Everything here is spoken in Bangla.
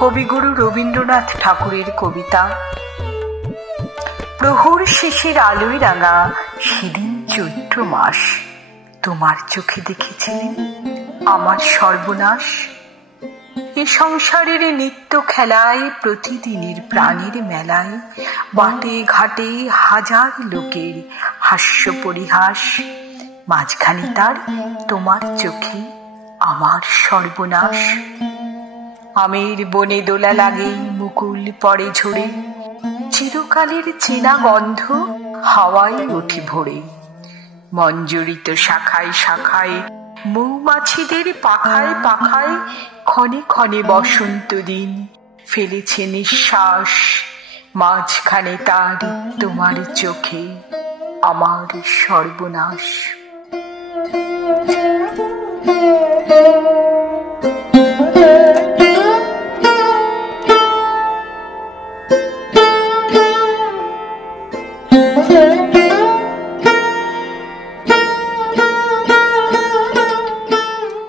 কবিগুরু রবীন্দ্রনাথ ঠাকুরের কবিতা। প্রহর শেষের আলোয় রাঙা সেদিন চৈত্র মাস, তোমার চোখে দেখেছিলেন আমার সর্বনাশ। এ সংসারের নিত্য খেলায়, প্রতিদিনের প্রাণের মেলায়, বাটে ঘাটে হাজার লোকের হাস্য পরিহাস, মাঝখানে তার তোমার চোখে আমার সর্বনাশ। আমের বনে দোলা লাগে, মুকুল পড়ে ঝরে, চিরকালের চেনা গন্ধ হাওয়ায় ওঠে ভরে। মঞ্জরিত শাখায় শাখায়, মৌমাছিদের পাখায় পাখায়, ক্ষণে ক্ষণে বসন্ত দিন ফেলেছে নিঃশ্বাস। মাঝখানে তার তোমার চোখে আমার সর্বনাশ।